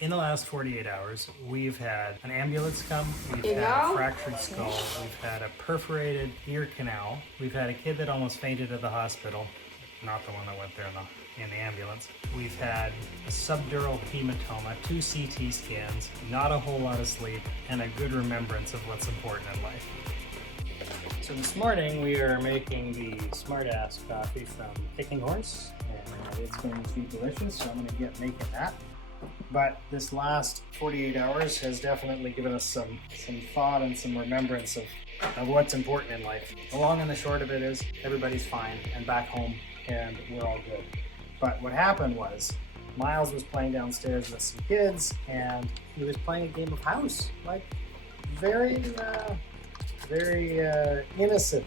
In the last 48 hours, we've had an ambulance come, we've You had a know? fractured skull, we've had a perforated ear canal, we've had a kid that almost fainted at the hospital, not the one that went there in the ambulance. We've had a subdural hematoma, 2 CT scans, not a whole lot of sleep, and a good remembrance of what's important in life. So this morning we are making the Smartass coffee from Kicking Horse, and it's going to be delicious, so I'm going to get making that. But this last 48 hours has definitely given us some thought and some remembrance of what's important in life. The long and the short of it is everybody's fine and back home and we're all good. But what happened was Myles was playing downstairs with some kids and he was playing a game of house, like very innocent.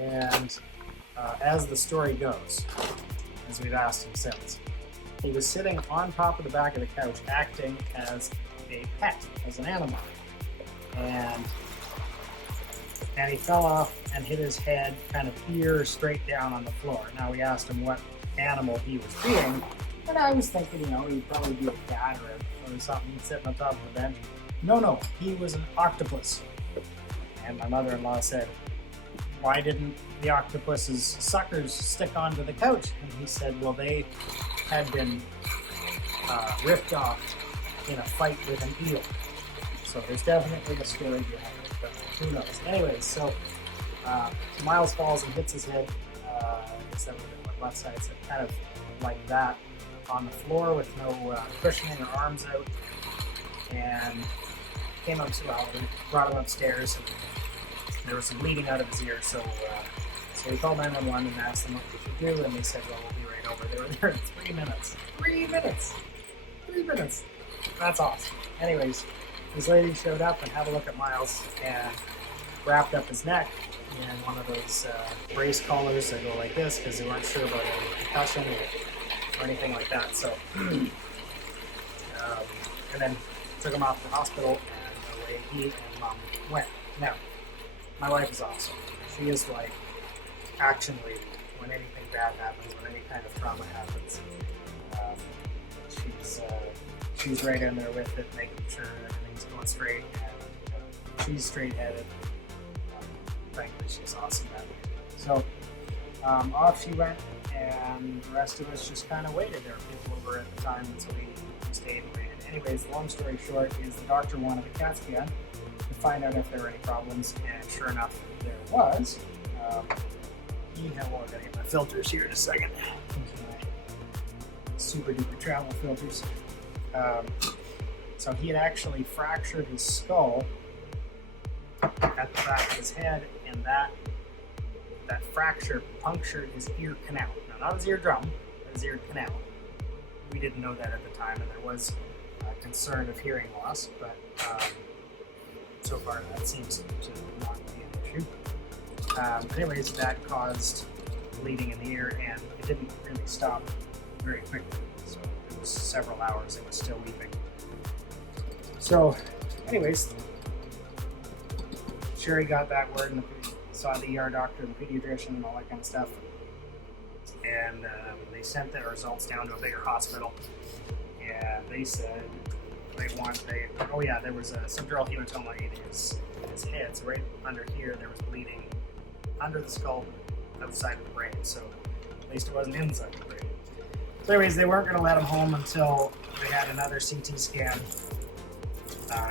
And as the story goes, as we've asked him since, he was sitting on top of the back of the couch acting as a pet, as an animal. And he fell off and hit his head kind of ear straight down on the floor. Now we asked him what animal he was being, and I was thinking, he'd probably be a cat or something sitting on top of the bench. No, he was an octopus. And my mother-in-law said, why didn't the octopus's suckers stick onto the couch? And he said, well, they had been ripped off in a fight with an eel. So there's definitely a story behind it, but who knows? Anyways, so Myles falls and hits his head, I guess that would have been my left side, so kind of like that on the floor with no cushioning or arms out, and came up to we brought him upstairs, and there was some bleeding out of his ear, so we called 911 and asked them what we could do, and they said, well, we'll be right over. They were there in 3 minutes. 3 minutes! 3 minutes! That's awesome. Anyways, this lady showed up and had a look at Myles and wrapped up his neck in one of those brace collars that go like this because they weren't sure about any concussion or anything like that. So, and then took him off to the hospital, and away he and Mom went. Now, my wife is awesome. She is like action lady when anything bad happens, when any kind of trauma happens. She's right in there with it, making sure everything's going straight, and she's straight-headed. Frankly, she's awesome that way. So off she went, and the rest of us just kind of waited. There were people over at the time, and so we stayed and waited. Anyways, long story short is the doctor wanted a CAT scan to find out if there were any problems, and sure enough, there was. Well, I gotta get my filters here in a second. Super duper travel filters. So he had actually fractured his skull at the back of his head, and that fracture punctured his ear canal. Now, not his eardrum, but his ear canal. We didn't know that at the time, and there was a concern of hearing loss, but so far that seems to not be an issue. But anyways, that caused bleeding in the ear, and it didn't really stop very quickly. So it was several hours, it was still weeping. So anyways, Sherry got that word and saw the ER doctor, the pediatrician, and all that kind of stuff. And they sent the results down to a bigger hospital. And they said there was a subdural hematoma in his head. So right under here, there was bleeding under the skull, outside of the brain. So at least it wasn't inside the brain. So anyways, they weren't going to let him home until they had another CT scan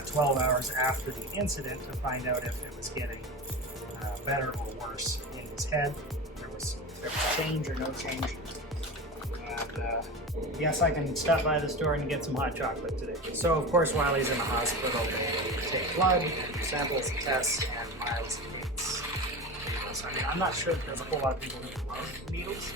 12 hours after the incident to find out if it was getting better or worse in his head. There was change or no change. And yes, I can stop by the store and get some hot chocolate today. So of course, while he's in the hospital, they take blood and do samples and tests, and Myles hates needles. I mean, I'm not sure that there's a whole lot of people who love needles,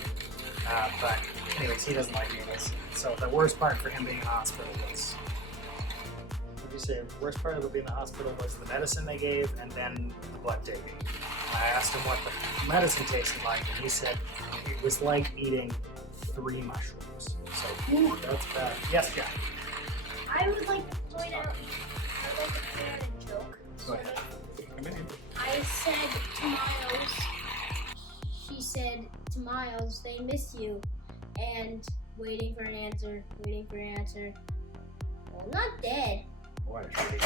but anyways, he doesn't like needles. So the worst part for him being in the hospital was, what did you say, the worst part of it being in the hospital was the medicine they gave and then the blood taking. I asked him what the medicine tasted like, and he said it was like eating 3 mushrooms. So, that's bad. Yes, Jack? I would like to point out a joke. Go ahead. Come in. I said to Myles, she said to Myles, they miss you, and waiting for an answer, I'm not dead. What a treat.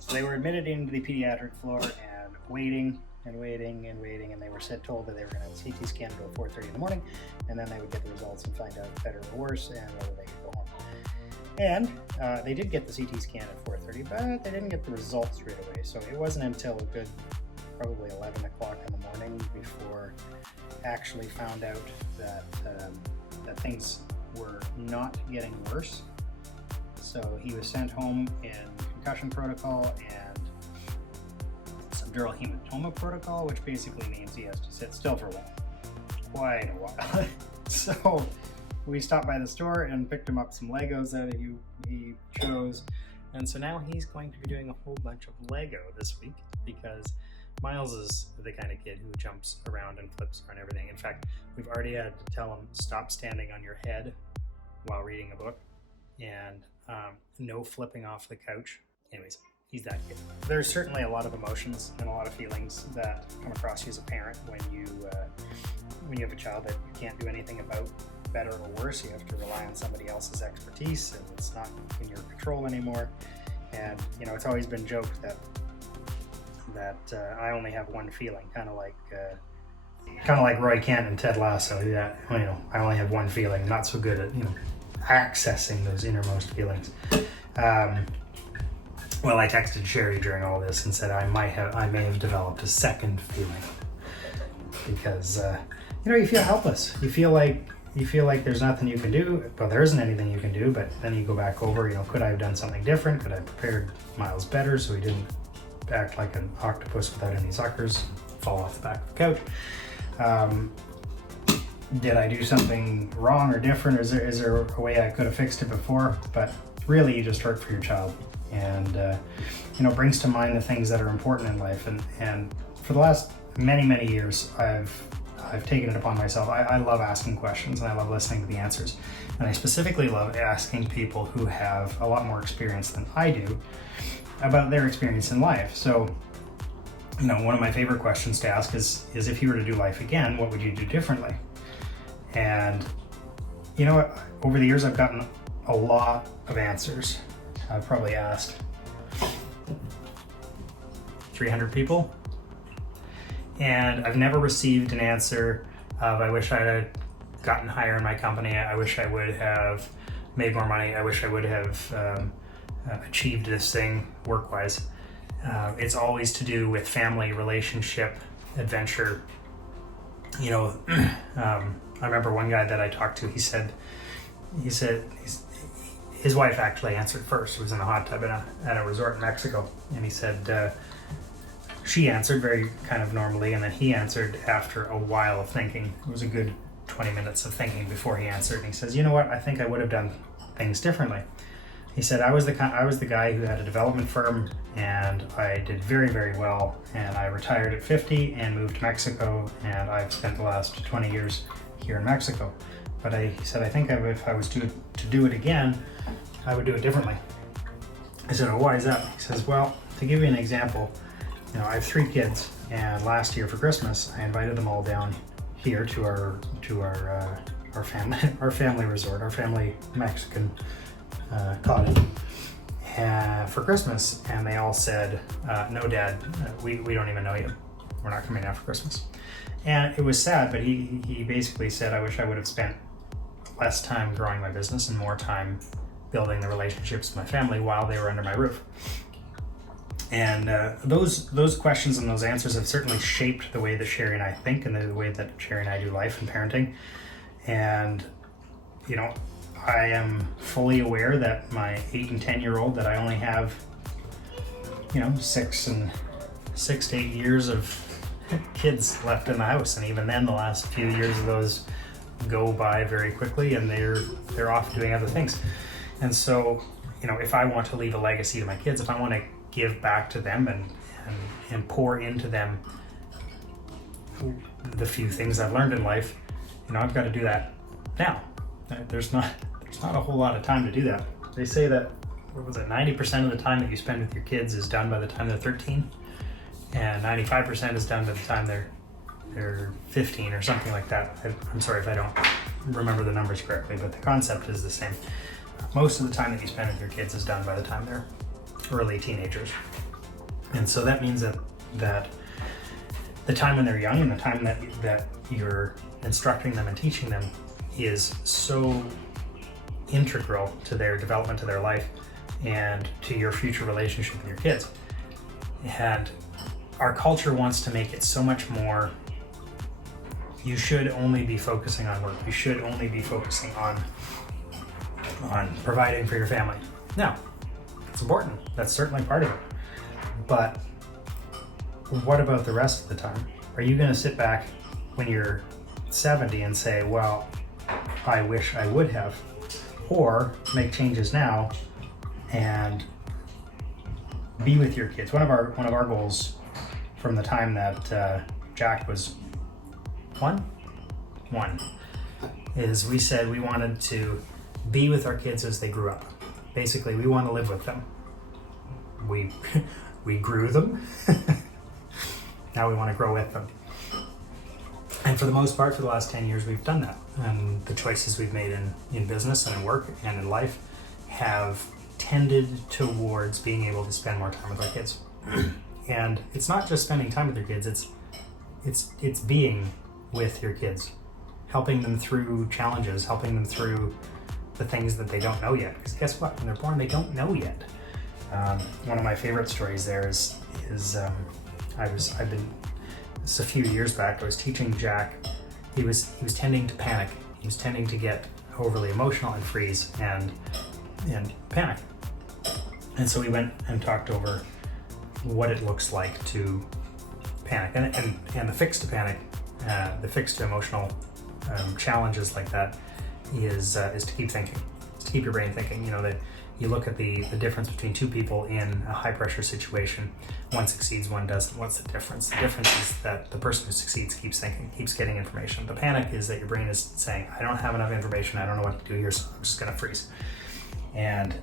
So they were admitted into the pediatric floor and waiting, and they were told that they were going to CT scan until 4:30 in the morning, and then they would get the results and find out better or worse and whether they could go home. And they did get the CT scan at 4:30, but they didn't get the results right away. So it wasn't until a good probably 11 o'clock in the morning before actually found out that that things were not getting worse. So he was sent home in concussion protocol and subdural hematoma protocol, which basically means he has to sit still for a while, quite a while. So we stopped by the store and picked him up some Legos that he chose, and so now he's going to be doing a whole bunch of Lego this week because Myles is the kind of kid who jumps around and flips around everything. In fact, we've already had to tell him stop standing on your head while reading a book, and no flipping off the couch. Anyways, he's that kid. There's certainly a lot of emotions and a lot of feelings that come across you as a parent when you have a child that you can't do anything about, better or worse. You have to rely on somebody else's expertise, and it's not in your control anymore. And you know, it's always been joked that I only have one feeling, kind of like Roy Kent and Ted Lasso. Yeah, you know, I only have one feeling. I'm not so good at accessing those innermost feelings. Well, I texted Sherry during all this and said I may have developed a second feeling because you feel helpless. You feel like there's nothing you can do. Well, there isn't anything you can do, but then you go back over. Could I have done something different? Could I have prepared Myles better so he didn't act like an octopus without any suckers, fall off the back of the couch? Did I do something wrong or different? Is there a way I could have fixed it before? But really, you just hurt for your child, and brings to mind the things that are important in life. And for the last many years, I've taken it upon myself. I love asking questions and I love listening to the answers. And I specifically love asking people who have a lot more experience than I do about their experience in life. So, one of my favorite questions to ask is if you were to do life again, what would you do differently? And, over the years, I've gotten a lot of answers. I've probably asked 300 people. And I've never received an answer of, I wish I had gotten higher in my company. I wish I would have made more money. I wish I would have achieved this thing work-wise. It's always to do with family, relationship, adventure. I remember one guy that I talked to, he said his wife actually answered first. He was in a hot tub at a resort in Mexico. And he said, she answered very kind of normally, and then he answered after a while of thinking. It was a good 20 minutes of thinking before he answered. And he says, you know what? I think I would have done things differently. He said, I was the guy who had a development firm, and I did very, very well. And I retired at 50 and moved to Mexico, and I've spent the last 20 years here in Mexico. But he said, I think if I was to do it again, I would do it differently. I said, oh, why is that? He says, well, to give you an example, I have 3 kids, and last year for Christmas, I invited them all down here to our family resort, our family Mexican cottage for Christmas, and they all said, "No, Dad, we don't even know you. We're not coming down for Christmas." And it was sad, but he basically said, "I wish I would have spent less time growing my business and more time building the relationships with my family while they were under my roof." And those questions and those answers have certainly shaped the way that Sherry and I think and the way that Sherry and I do life and parenting. And, I am fully aware that my 8 and 10-year-old, that I only have, 6 to 8 years of kids left in the house. And even then, the last few years of those go by very quickly, and they're off doing other things. And so, if I want to leave a legacy to my kids, if I want to give back to them and pour into them the few things I've learned in life, I've got to do that now. There's not a whole lot of time to do that. They say that, 90% of the time that you spend with your kids is done by the time they're 13, and 95% is done by the time they're 15 or something like that. I'm sorry if I don't remember the numbers correctly, but the concept is the same. Most of the time that you spend with your kids is done by the time they're early teenagers. And so that means that the time when they're young and the time that you're instructing them and teaching them is so integral to their development, to their life, and to your future relationship with your kids. And our culture wants to make it so much more, you should only be focusing on work. You should only be focusing on providing for your family. Now, it's important. That's certainly part of it. But what about the rest of the time? Are you going to sit back when you're 70 and say, well, I wish I would have, or make changes now and be with your kids? One of our goals from the time that Jack was one is we said we wanted to be with our kids as they grew up. Basically, we want to live with them. We grew them. Now we want to grow with them. And for the most part, for the last 10 years, we've done that. And the choices we've made in business and in work and in life have tended towards being able to spend more time with our kids. And it's not just spending time with your kids, it's being with your kids, helping them through challenges, helping them through the things that they don't know yet. Because guess what? When they're born, they don't know yet. One of my favorite stories there is a few years back, I was teaching Jack. He was tending to panic. He was tending to get overly emotional and freeze and panic. And so we went and talked over what it looks like to panic and the fix to panic, the fix to emotional challenges like that is to keep thinking, to keep your brain thinking. That you look at the difference between two people in a high pressure situation. One succeeds, one doesn't. What's the difference? The difference is that the person who succeeds keeps thinking, keeps getting information. The panic is that your brain is saying, I don't have enough information, I don't know what to do here, so I'm just gonna freeze. And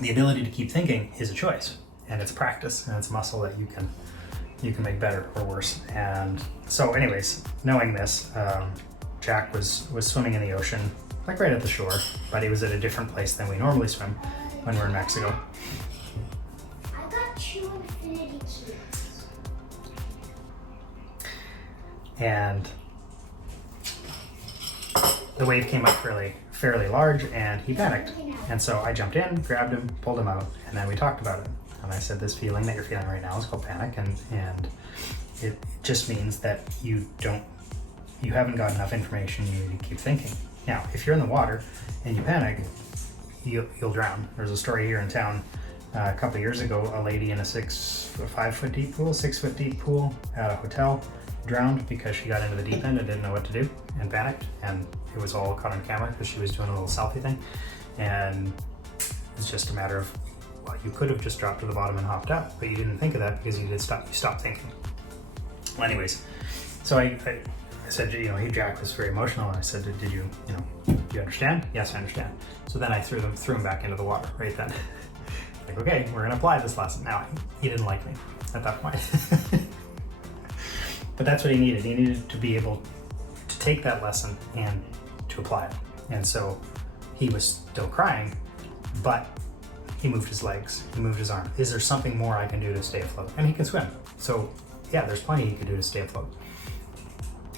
the ability to keep thinking is a choice, and it's practice, and it's a muscle that you can make better or worse. And so anyways, knowing this, Jack was swimming in the ocean, like right at the shore, but he was at a different place than we normally swim when we're in Mexico. I got 2 infinity keys. And the wave came up fairly large, and he panicked. And so I jumped in, grabbed him, pulled him out, and then we talked about it. And I said, this feeling that you're feeling right now is called panic, and it just means that you haven't got enough information. You need to keep thinking. Now, if you're in the water and you panic, you'll drown. There's a story here in town a couple of years ago. A lady in a 6 foot deep pool at a hotel drowned because she got into the deep end and didn't know what to do and panicked. And it was all caught on camera because she was doing a little selfie thing. And it's just a matter of, well, you could have just dropped to the bottom and hopped up, but you didn't think of that because you stopped thinking. Well, anyways, so I said, hey, Jack was very emotional, and I said, do you understand? Yes, I understand. So then I threw him back into the water right then. Like, okay, we're gonna apply this lesson. Now, he didn't like me at that point. But that's what he needed. He needed to be able to take that lesson and to apply it. And so he was still crying, but he moved his legs, he moved his arm. Is there something more I can do to stay afloat? And he can swim. So yeah, there's plenty he could do to stay afloat.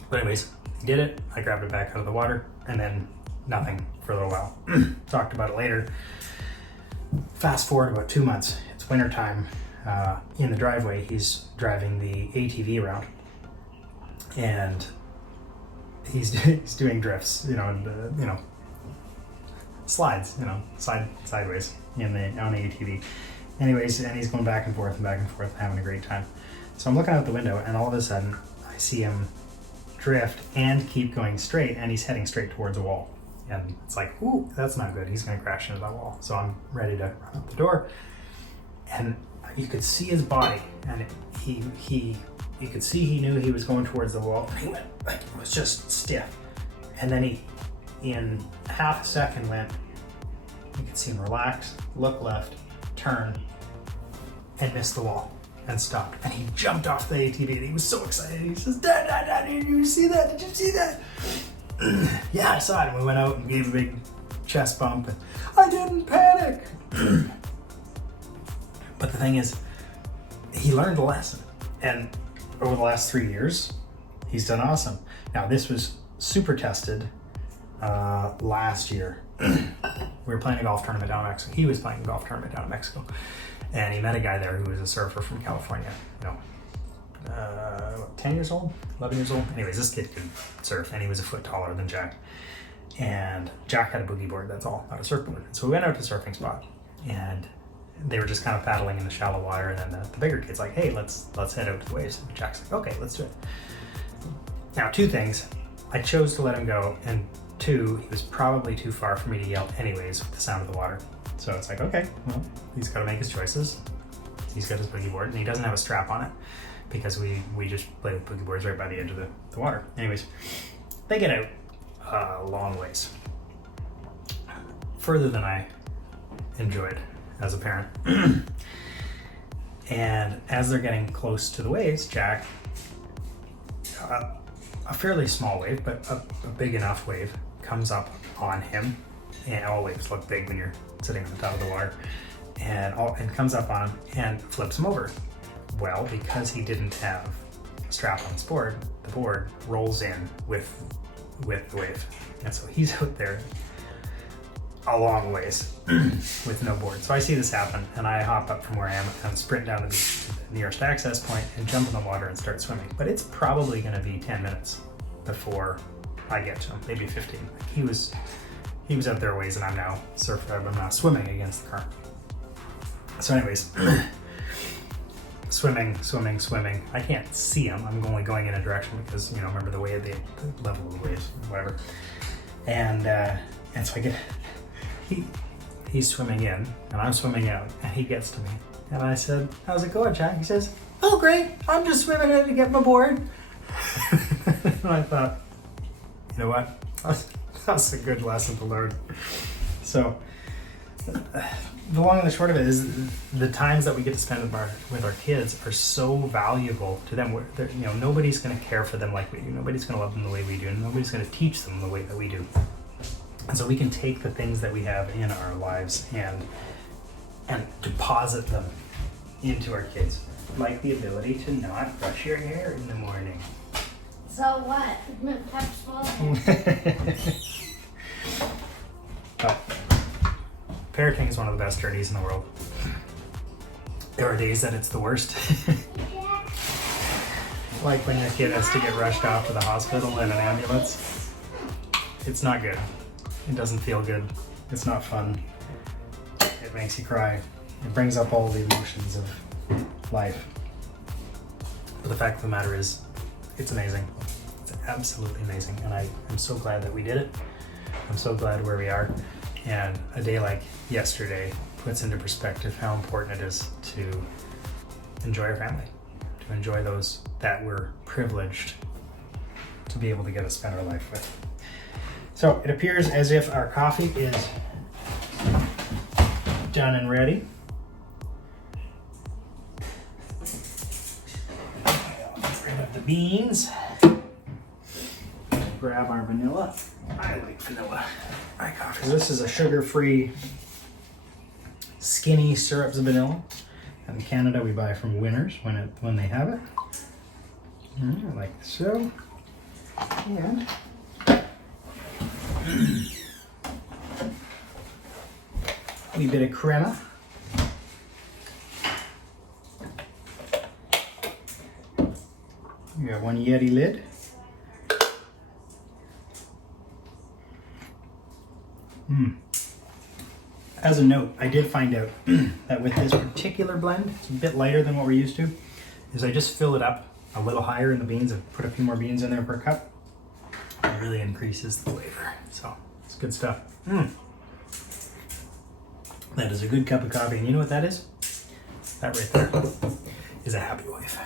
But anyways, he did it. I grabbed him back out of the water, and then nothing for a little while. Talked about it later. Fast forward about 2 months. It's winter time. In the driveway, he's driving the ATV around, and he's doing drifts, slides, sideways on the ATV. Anyways, and he's going back and forth, having a great time. So I'm looking out the window, and all of a sudden, I see him drift and keep going straight, and he's heading straight towards a wall. And it's like, ooh, that's not good. He's going to crash into that wall. So I'm ready to run out the door, and you could see his body, and he you could see he knew he was going towards the wall. He went, like, it was just stiff. And then he, in half a second, went, you could see him relax, look left, turn, and miss the wall and stopped. And he jumped off the ATV and he was so excited. He says, Dad, Dad, Dad, did you see that? Did you see that? Yeah, I saw it. And we went out and gave a big chest bump. And I didn't panic. But the thing is, he learned a lesson. And over the last 3 years, he's done awesome. Now, this was super tested last year. We were playing a golf tournament down in Mexico. He was playing a golf tournament down in Mexico. And he met a guy there who was a surfer from California. 10 years old, 11 years old. Anyways, this kid could surf, and he was a foot taller than Jack. And Jack had a boogie board, that's all, not a surfboard. So we went out to the surfing spot, and they were just kind of paddling in the shallow water. And then the bigger kid's like, hey, let's head out to the waves. And Jack's like, okay, let's do it. Now, 2 things. I chose to let him go, and 2, he was probably too far for me to yell anyways with the sound of the water. So it's like, okay, well, he's got to make his choices. He's got his boogie board, and he doesn't have a strap on it because we just play with boogie boards right by the edge of the water. Anyways, they get out a long ways. Further than I enjoyed as a parent. And as they're getting close to the waves, Jack, a fairly small wave, but a big enough wave, comes up on him. And all waves look big when you're sitting on the top of the water. And comes up on him and flips him over. Well, because he didn't have a strap on his board, the board rolls in with the wave. And so he's out there a long ways with no board. So I see this happen, and I hop up from where I am and sprint down the beach to the nearest access point and jump in the water and start swimming. But it's probably going to be 10 minutes before I get to him, maybe 15. He was out there a ways, and I'm now swimming against the current. So anyways, swimming. I can't see him. I'm only going in a direction because, remember the way the level of the waves, whatever. And so I get, he's swimming in, and I'm swimming out, and he gets to me. And I said, how's it going, Jack? He says, oh, great. I'm just swimming in to get my board. And I thought, you know what? That's a good lesson to learn. So the long and the short of it is the times that we get to spend with our kids are so valuable to them. Nobody's going to care for them like we do. Nobody's going to love them the way we do. And nobody's going to teach them the way that we do. And so we can take the things that we have in our lives and deposit them into our kids. Like the ability to not brush your hair in the morning. So what? Parenting is one of the best journeys in the world. There are days that it's the worst. Like when your kid has to get rushed off to the hospital in an ambulance. It's not good. It doesn't feel good. It's not fun. It makes you cry. It brings up all the emotions of life. But the fact of the matter is, it's amazing. It's absolutely amazing. And I'm so glad that we did it. I'm so glad where we are. And a day like yesterday puts into perspective how important it is to enjoy our family, to enjoy those that we're privileged to be able to get to spend our life with. So it appears as if our coffee is done and ready. Get rid of the beans. Grab our vanilla. I like vanilla. My coffee. This is a sugar-free, skinny syrups vanilla. In Canada, we buy from Winners when they have it. Like so. And a wee bit of crema. We got one Yeti lid. As a note, I did find out that with this particular blend, it's a bit lighter than what we're used to, is I just fill it up a little higher in the beans and put a few more beans in there per cup. It really increases the flavor. So it's good stuff. That is a good cup of coffee. And you know what that is? That right there is a happy wife.